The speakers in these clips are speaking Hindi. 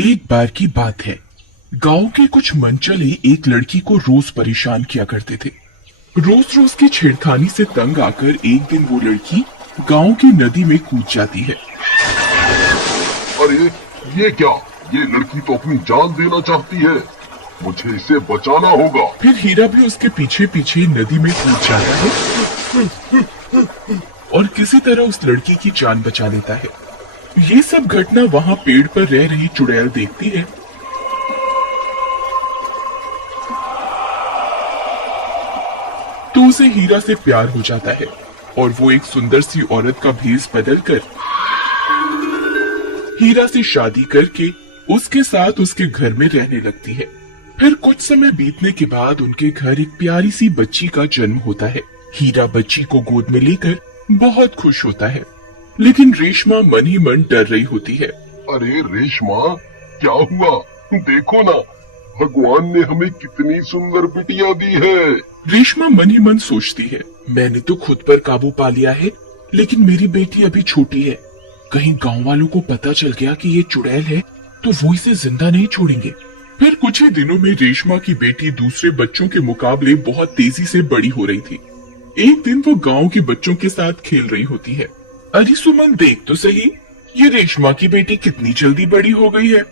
एक बार की बात है। गांव के कुछ मनचले एक लड़की को रोज परेशान किया करते थे। रोज रोज की छेड़खानी से तंग आकर एक दिन वो लड़की गांव की नदी में कूद जाती है। अरे ये क्या? ये लड़की तो अपनी जान देना चाहती है, मुझे इसे बचाना होगा। फिर हीरा भी उसके पीछे पीछे नदी में कूद जाता है और किसी तरह उस लड़की की जान बचा लेता है। ये सब घटना वहाँ पेड़ पर रह रही चुड़ैल देखती है। तो उसे हीरा से प्यार हो जाता है और वो एक सुंदर सी औरत का भेष बदलकर हीरा से शादी करके उसके साथ उसके घर में रहने लगती है। फिर कुछ समय बीतने के बाद उनके घर एक प्यारी सी बच्ची का जन्म होता है। हीरा बच्ची को गोद में लेकर बहुत खुश होता है, लेकिन रेशमा मन ही मन डर रही होती है। अरे रेशमा, क्या हुआ? देखो ना, भगवान ने हमें कितनी सुंदर बिटिया दी है। रेशमा मन ही मन सोचती है, मैंने तो खुद पर काबू पा लिया है, लेकिन मेरी बेटी अभी छोटी है। कहीं गांव वालों को पता चल गया कि ये चुड़ैल है तो वो इसे जिंदा नहीं छोड़ेंगे। फिर कुछ ही दिनों में रेशमा की बेटी दूसरे बच्चों के मुकाबले बहुत तेजी से बड़ी हो रही थी। एक दिन वो गांव के बच्चों के साथ खेल रही होती है। अरे सुमन, देख तो सही, ये रेशमा की बेटी कितनी जल्दी बड़ी हो गई है।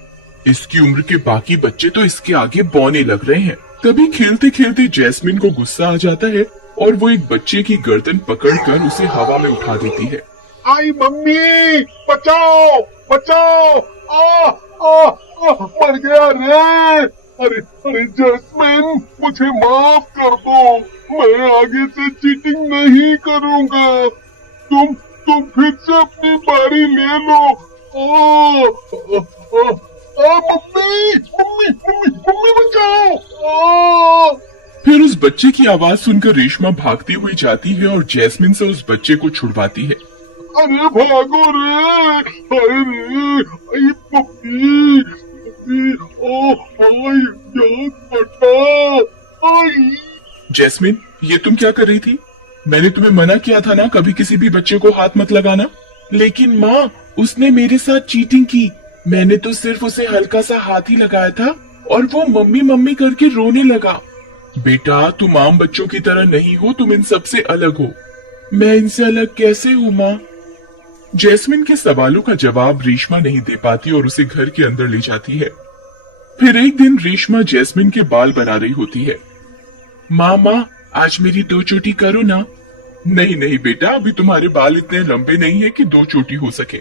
इसकी उम्र के बाकी बच्चे तो इसके आगे बौने लग रहे हैं। तभी खेलते खेलते जैस्मिन को गुस्सा आ जाता है और वो एक बच्चे की गर्दन पकड़कर उसे हवा में उठा देती है। आई मम्मी, बचाओ बचाओ! आ, आ, मर गया रे! अरे अरे जैस्मिन, मुझे माफ कर दो, मैं आगे से चीटिंग नहीं करूँगा। तुम फिर से अपनी बारी ले लो। मम्मी मम्मी मम्मी मम्मी बचाओ! फिर उस बच्चे की आवाज सुनकर रेशमा भागती हुई जाती है और जैस्मिन से उस बच्चे को छुड़वाती है। अरे भागो रे! अरे मम्मी मम्मी, जैस्मिन, ये तुम क्या कर रही थी? मैंने तुम्हें मना किया था ना कभी किसी भी बच्चे को हाथ मत लगाना। लेकिन माँ, उसने मेरे साथ चीटिंग की। मैंने तो सिर्फ उसे हल्का सा हाथ ही लगाया था और वो मम्मी मम्मी करके रोने लगा। बेटा, तुम आम बच्चों की तरह नहीं हो, तुम इन सबसे अलग हो। मैं इनसे अलग कैसे हूँ माँ? जैस्मिन के सवालों का जवाब रेशमा नहीं दे पाती और उसे घर के अंदर ले जाती है। फिर एक दिन रेशमा जैस्मिन के बाल बना रही होती है। माँ, आज मेरी 2 चोटी करो ना। नहीं नहीं बेटा, अभी तुम्हारे बाल इतने लंबे नहीं है कि 2 चोटी हो सके।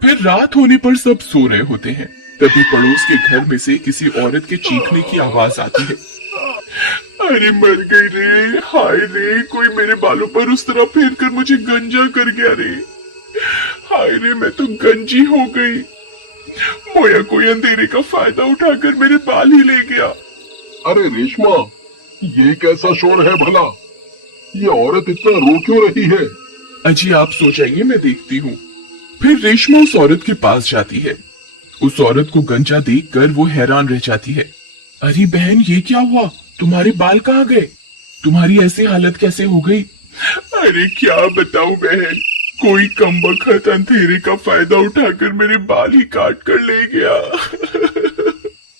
फिर रात होने पर सब सो रहे होते हैं। तभी पड़ोस के घर में से किसी औरत के चीखने की आवाज आती है। अरे मर गई रे! हाय रे! कोई मेरे बालों पर उस तरह फेर कर मुझे गंजा कर गया रे! हाय रे, मैं तो गंजी हो गई। मोया कोई अंधेरे का फायदा उठाकर मेरे बाल ही ले गया। अरे रेशमा, ये कैसा शोर है भला? ये औरत इतना रो क्यों रही है? अजी आप सो जाइए, मैं देखती हूँ। फिर रेशमा उस औरत के पास जाती है। उस औरत को गंजा देखकर वो हैरान रह जाती है। अरे बहन, ये क्या हुआ? तुम्हारे बाल कहाँ गए? तुम्हारी ऐसी हालत कैसे हो गई? अरे क्या बताऊं बहन, कोई कमबख्त अंधेरे का फायदा उठाकर मेरे बाल ही काट कर ले गया।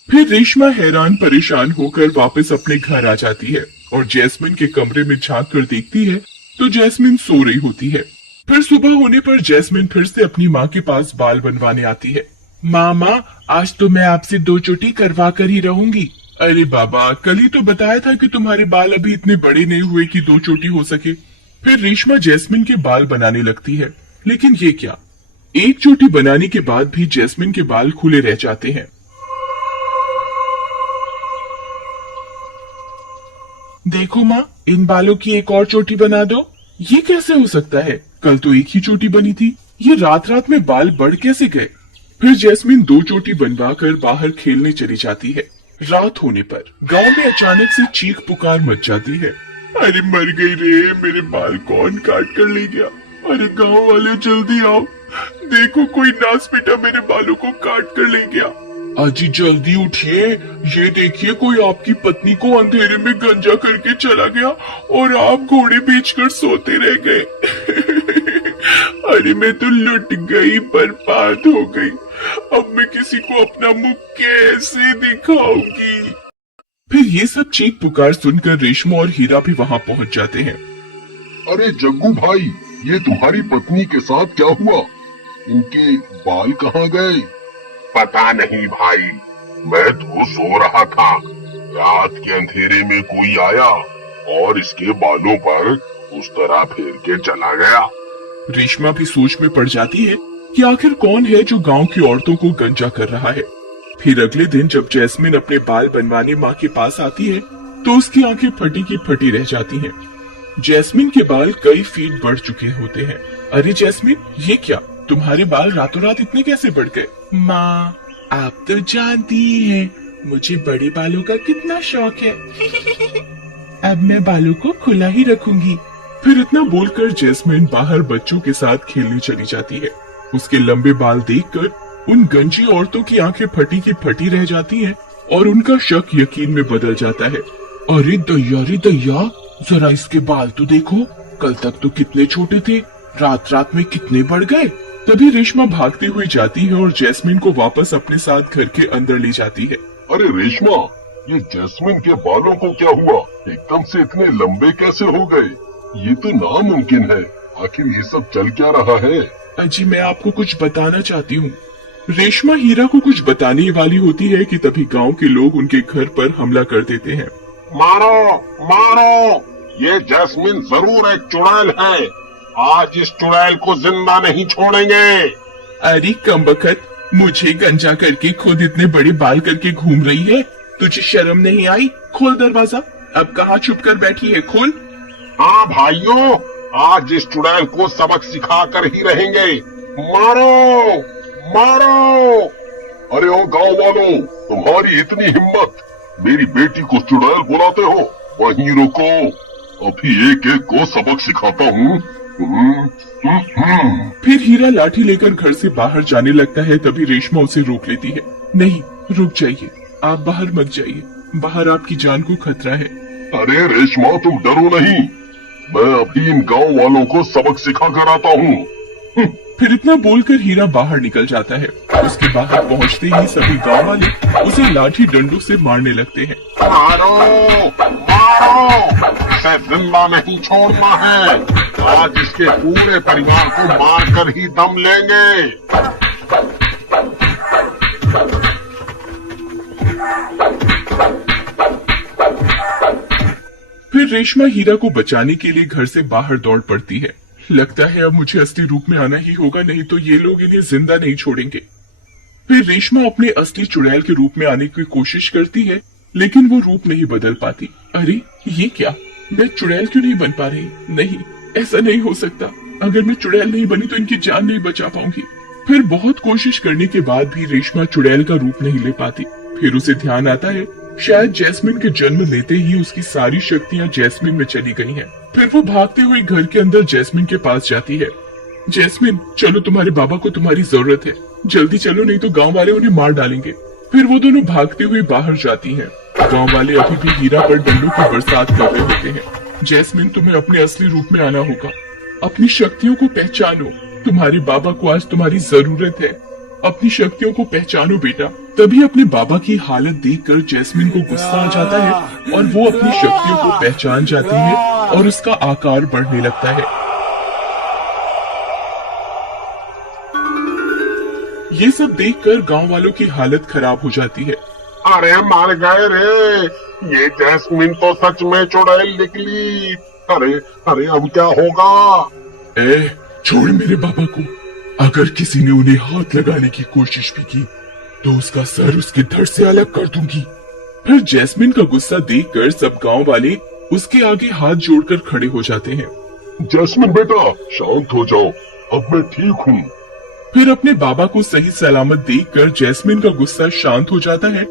फिर रेशमा हैरान परेशान होकर वापस अपने घर आ जाती है और जैस्मिन के कमरे में झांक कर देखती है तो जैस्मिन सो रही होती है। फिर सुबह होने पर जैस्मिन फिर से अपनी माँ के पास बाल बनवाने आती है। माँ, आज तो मैं आपसे 2 चोटी करवा कर ही रहूंगी। अरे बाबा, कल ही तो बताया था कि तुम्हारे बाल अभी इतने बड़े नहीं हुए कि 2 चोटी हो सके। फिर रेशमा जैस्मिन के बाल बनाने लगती है, लेकिन ये क्या, 1 चोटी बनाने के बाद भी जैस्मिन के बाल खुले रह जाते हैं। देखो माँ, इन बालों की एक और चोटी बना दो। ये कैसे हो सकता है? कल तो 1 ही चोटी बनी थी। ये रात रात में बाल बढ़ कैसे गए? फिर जैस्मिन 2 चोटी बनवा कर बाहर खेलने चली जाती है। रात होने पर गांव में अचानक से चीख पुकार मच जाती है। अरे मर गई रे! मेरे बाल कौन काट कर ले गया? अरे गांव वाले जल्दी आओ, देखो कोई नासपीटा मेरे बालों को काट कर ले गया। अजी जल्दी उठिए, ये देखिए कोई आपकी पत्नी को अंधेरे में गंजा करके चला गया और आप घोड़े बेचकर सोते रह गए। अरे मैं तो लुट गई, बर्बाद हो गई। अब मैं किसी को अपना मुंह कैसे दिखाऊंगी। फिर ये सब चीख पुकार सुनकर रेशमा और हीरा भी वहाँ पहुँच जाते हैं। अरे जग्गू भाई, ये तुम्हारी पत्नी के साथ क्या हुआ? इनके बाल कहाँ गए? पता नहीं भाई, मैं तो सो रहा था। रात के अंधेरे में कोई आया और इसके बालों पर उस तरह फेर के चला गया। रेशमा भी सोच में पड़ जाती है कि आखिर कौन है जो गांव की औरतों को गंजा कर रहा है। फिर अगले दिन जब जैस्मिन अपने बाल बनवाने माँ के पास आती है तो उसकी आंखें फटी की फटी रह जाती हैं। जैस्मिन के बाल कई फीट बढ़ चुके होते हैं। अरे जैस्मिन, ये क्या, तुम्हारे बाल रातों रात इतने कैसे बढ़ गए? माँ, आप तो जानती ही हैं मुझे बड़े बालों का कितना शौक है। अब मैं बालों को खुला ही रखूंगी। फिर इतना बोलकर जैस्मिन बाहर बच्चों के साथ खेलने चली जाती है। उसके लंबे बाल देखकर उन गंजी औरतों की आंखें फटी की फटी रह जाती हैं और उनका शक यकीन में बदल जाता है। अरे दैया, जरा इसके बाल तो देखो, कल तक तो कितने छोटे थे, रात रात में कितने बढ़ गए। तभी रेशमा भागती हुई जाती है और जैस्मिन को वापस अपने साथ घर के अंदर ले जाती है। अरे रेशमा, ये जैस्मिन के बालों को क्या हुआ? एकदम से इतने लंबे कैसे हो गए? ये तो नामुमकिन है। आखिर ये सब चल क्या रहा है? अजी मैं आपको कुछ बताना चाहती हूँ। रेशमा हीरा को कुछ बताने वाली होती है कि तभी गांव के लोग उनके घर पर हमला कर देते हैं। मारो मारो, ये जैस्मिन जरूर एक चुड़ैल है। आज इस चुड़ैल को जिंदा नहीं छोड़ेंगे। अरे कमबख्त, मुझे गंजा करके खुद इतने बड़े बाल करके घूम रही है, तुझे शर्म नहीं आई? खोल दरवाजा, अब कहाँ छुप कर बैठी है, खोल। हाँ भाइयों, आज इस चुड़ैल को सबक सिखा कर ही रहेंगे। मारो मारो। अरे ओ गांव वालों, तुम्हारी इतनी हिम्मत, मेरी बेटी को चुड़ैल बुलाते हो? वहीं रुको, अभी एक एक को सबक सिखाता हूँ। फिर हीरा लाठी लेकर घर से बाहर जाने लगता है। तभी रेशमा उसे रोक लेती है। नहीं, रुक जाइए, आप बाहर मत जाइए, बाहर आपकी जान को खतरा है। अरे रेशमा, तुम डरो नहीं, मैं अभी इन गांव वालों को सबक सिखा कर आता हूँ। फिर इतना बोलकर हीरा बाहर निकल जाता है। उसके बाहर पहुंचते ही सभी गांव वाले उसे लाठी डंडों से मारने लगते हैं। मारो मारो, इसे जिंदा नहीं छोड़ना है। आज इसके पूरे परिवार को मार कर ही दम लेंगे। फिर रेशमा हीरा को बचाने के लिए घर से बाहर दौड़ पड़ती है। लगता है अब मुझे असली रूप में आना ही होगा, नहीं तो ये लोग इन्हें जिंदा नहीं छोड़ेंगे। फिर रेशमा अपने असली चुड़ैल के रूप में आने की कोशिश करती है, लेकिन वो रूप नहीं बदल पाती। अरे ये क्या, मैं चुड़ैल क्यों नहीं बन पा रही? नहीं, ऐसा नहीं हो सकता। अगर मैं चुड़ैल नहीं बनी तो इनकी जान नहीं बचा पाऊंगी। फिर बहुत कोशिश करने के बाद भी रेशमा चुड़ैल का रूप नहीं ले पाती। फिर उसे ध्यान आता है शायद जैस्मिन के जन्म लेते ही उसकी सारी शक्तियां जैस्मिन में चली गई हैं। फिर वो भागते हुए घर के अंदर जैस्मिन के पास जाती है। जैस्मिन, चलो, तुम्हारे बाबा को तुम्हारी जरूरत है, जल्दी चलो, नहीं तो गांव वाले उन्हें मार डालेंगे। फिर वो दोनों भागते हुए बाहर जाती हैं। गांव वाले अभी भी हीरा पर डंडों की बरसात कर रहे होते हैं। जैस्मिन, तुम्हें अपने असली रूप में आना होगा, अपनी शक्तियों को पहचानो, तुम्हारे बाबा को आज तुम्हारी जरूरत है। अपनी शक्तियों को पहचानो बेटा। तभी अपने बाबा की हालत देखकर जैस्मिन को गुस्सा आ जाता है और वो अपनी शक्तियों को पहचान जाती है और उसका आकार बढ़ने लगता है। ये सब देखकर गांव वालों की हालत खराब हो जाती है। अरे मार गए रे, ये जैस्मिन तो सच में चुड़ैल निकली। अरे अरे, अब क्या होगा? छोड़ मेरे बाबा को। अगर किसी ने उन्हें हाथ लगाने की कोशिश भी की तो उसका सर उसके धड़ से अलग कर दूंगी। फिर जैस्मिन का गुस्सा देखकर सब गांव वाले उसके आगे हाथ जोड़कर खड़े हो जाते हैं। जैस्मिन बेटा, शांत हो जाओ, अब मैं ठीक हूँ। फिर अपने बाबा को सही सलामत देखकर जैस्मिन का गुस्सा शांत हो जाता है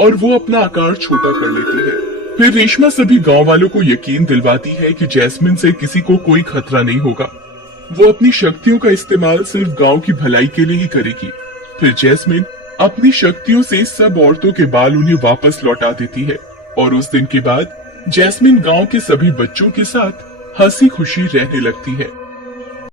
और वो अपना आकार छोटा कर लेती है। फिर रेशमा सभी गांव वालों को यकीन दिलवाती है कि जैस्मिन से किसी को कोई खतरा नहीं होगा। वो अपनी शक्तियों का इस्तेमाल सिर्फ गांव की भलाई के लिए ही करेगी। फिर जैस्मिन अपनी शक्तियों से सब औरतों के बाल उन्हें वापस लौटा देती है और उस दिन के बाद जैस्मिन गांव के सभी बच्चों के साथ हंसी खुशी रहने लगती है।